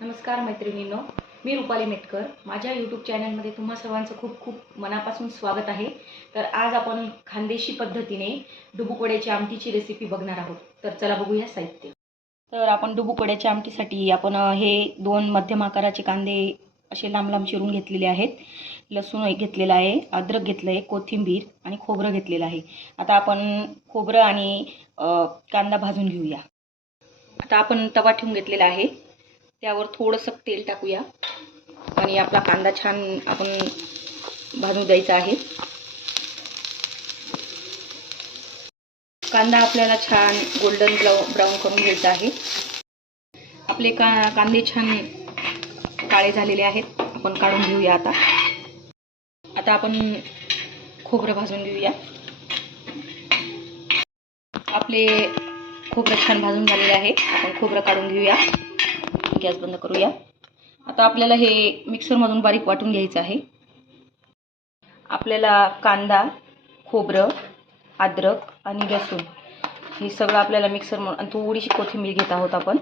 नमस्कार मैत्रिणींनो मी रुपाली मेटकर. माझ्या यूट्यूब चॅनलमध्ये तुम्हा सर्वांचं खूप खूप मनापासून स्वागत आहे. तर आज आपण खानदेशी पद्धतीने डुबुकवड्याची आमटीची रेसिपी बघणार आहोत. तर चला बघूया साहित्य. तर आपण डुबुकवड्याच्या आमटीसाठी आपण हे दोन मध्यम आकाराचे कांदे असे लांब लांब चिरून घेतलेले आहेत. लसूण एक घेतलेला आहे अद्रक घेतलं आहे कोथिंबीर आणि खोबरं घेतलेलं आहे. आता आपण खोबरं आणि कांदा भाजून घेऊया. आता आपण तवा ठेवून घेतलेला आहे. त्यावर थोडंसं तेल टाकूया. आणि आपला कांदा छान आपण भाजून द्यायचा आहे. कांदा आपल्याला छान गोल्डन ब्राऊ ब्राऊन करून घ्यायचा आहे. आपले का कांदे छान काळे झालेले आहेत. आपण काढून घेऊया आता. आता आपण खोबरं भाजून घेऊया. आपले खोबरं छान भाजून झालेले आहे. आपण खोबरं काढून घेऊया. गॅस बंद करूया. आता आपल्याला हे मिक्सरमधून बारीक वाटून घ्यायचं आहे. आपल्याला कांदा खोबरं अद्रक आणि लसूण हे सगळं आपल्याला मिक्सर आणि थोडीशी कोथिंबीर घेत आहोत आपण.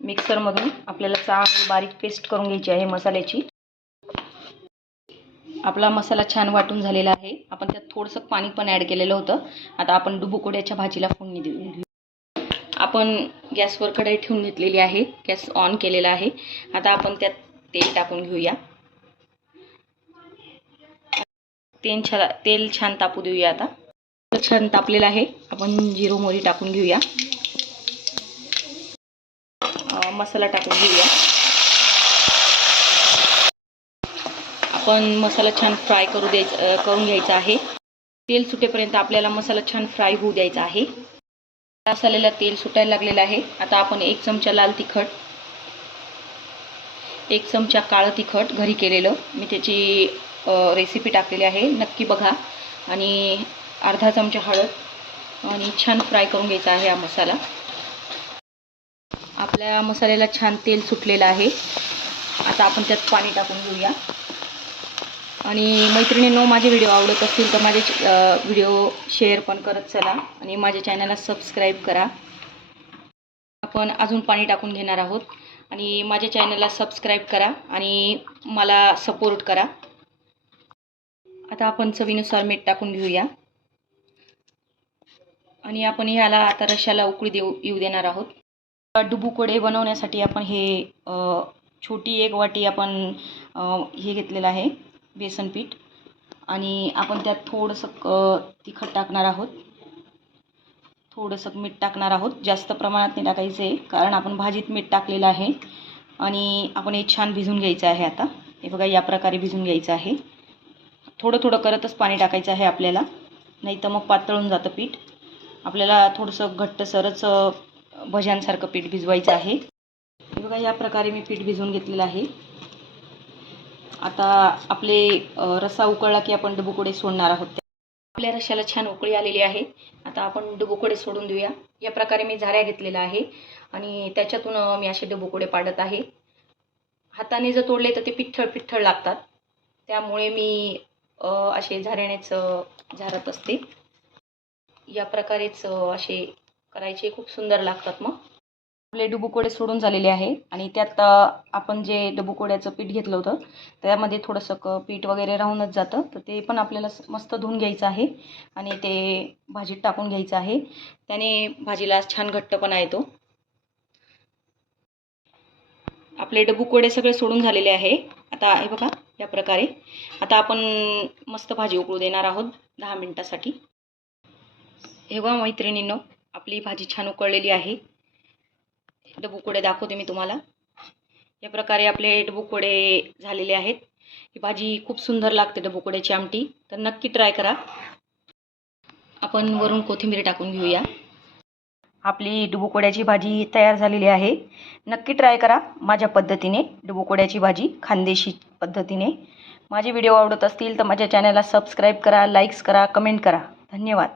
मिक्सरमधून आपल्याला चांगली बारीक पेस्ट करून घ्यायची आहे मसाल्याची. आपला मसाला छान वाटून झालेला आहे. आपण त्यात थोडंसं पाणी पण ॲड केलेलं होतं. आता आपण डुबुकोड्याच्या भाजीला फोडणी देऊ आपण गॅसवर कढाई ठेवून घेतलेली आहे. गॅस ऑन केलेला आहे. आता आपण त्यात तेल टाकून घेऊया. तेल छा तेल छान तापू देऊया आता. छान तापलेलं आहे. आपण जिरो मोरी टाकून घेऊया. मसाला टाकून घेऊया. आपण मसाला छान फ्राय करू द्यायचा करून घ्यायचा आहे. तेल सुटेपर्यंत आपल्याला मसाला छान फ्राय होऊ द्यायचा आहे. मसाल्याला तेल सुटायला लागलेलं आहे. आता आपण एक चमचा लाल तिखट एक चमचा काळं तिखट घरी केलेलं. मी त्याची रेसिपी टाकलेली आहे. नक्की बघा. आणि अर्धा चमचा हळद आणि छान फ्राय करून घ्यायचा आहे हा मसाला. आपल्या मसाल्याला छान तेल सुटलेलं आहे. आता आपण त्यात पाणी टाकून घेऊया. आणि मैत्रिणींनो माझे व्हिडिओ आवडत असतील तर माझे व्हिडिओ शेअर पण करत चला आणि माझ्या चॅनलला सबस्क्राईब करा. आपण अजून पाणी टाकून घेणार आहोत आणि माझ्या चॅनलला सबस्क्राईब करा आणि मला सपोर्ट करा. आता आपण चवीनुसार मीठ टाकून घेऊया. आणि आपण ह्याला आता रशाला उकळी देऊ येऊ देणार आहोत. डुबुकोडे बनवण्यासाठी आपण हे छोटी एक वाटी आपण हे घेतलेलं आहे. बेसन पीठ. आणि आपण त्यात थोडंसं क तिखट टाकणार आहोत. थोडंसं मीठ टाकणार आहोत. जास्त प्रमाणात नाही टाकायचं आहे कारण आपण भाजीत मीठ टाकलेलं आहे. आणि आपण हे छान भिजून घ्यायचं आहे आता. हे बघा या प्रकारे भिजून घ्यायचं आहे. थोडं थोडं करतच पाणी टाकायचं आहे आपल्याला. नाही तर मग पातळून जातं पीठ. आपल्याला थोडंसं घट्टसरच सरच भज्यांसारखं पीठ भिजवायचं आहे. हे बघा या प्रकारे मी पीठ भिजवून घेतलेलं आहे. आता आपले रसा रस्सा उकळला की आपण डुबुकोडे सोडणार आहोत. आपल्या रश्याला छान उकळी आलेली आहे. आता आपण डुबुकोडे सोडून देऊया. या प्रकारे मी झाऱ्या घेतलेल्या आहे आणि त्याच्यातून मी असे डुबुकोडे पाडत आहे. हाताने जर तोडले तर ते पिठ्ठळ पिठ्ठळ लागतात. त्यामुळे मी असे झाऱ्यानेच झारत असते. या प्रकारेच असे करायचे. खूप सुंदर लागतात मग. आपले डुबुकोडे सोडून झालेले आहे. आणि त्यात आपण जे डुबुकोड्याचं पीठ घेतलं होतं त्यामध्ये थोडंसं क पीठ वगैरे राहूनच जातं. तर ते पण आपल्याला मस्त धुवून घ्यायचं आहे. आणि ते भाजीत टाकून घ्यायचं आहे. त्याने भाजीला छान घट्टपणा येतो. आपले डबुकोडे सगळे सोडून झालेले आहे. आता हे बघा या प्रकारे. आता आपण मस्त भाजी उकळू देणार आहोत दहा मिनटासाठी. हे बघा मैत्रिणींनो आपली भाजी छान उकळलेली आहे. डबुकोडे दाखवते मी तुम्हाला. या प्रकारे आपले डबुकोडे झालेले आहेत. ही भाजी खूप सुंदर लागते डबुकोड्याची आमटी. तर नक्की ट्राय करा. आपण वरून कोथिंबीर टाकून घेऊया. आपली डुबुकोड्याची भाजी तयार झालेली आहे. नक्की ट्राय करा माझ्या पद्धतीने डुबुकोड्याची भाजी खानदेशी पद्धतीने. माझे व्हिडिओ आवडत असतील तर माझ्या चॅनलला सबस्क्राईब करा लाईक्स करा कमेंट करा. धन्यवाद.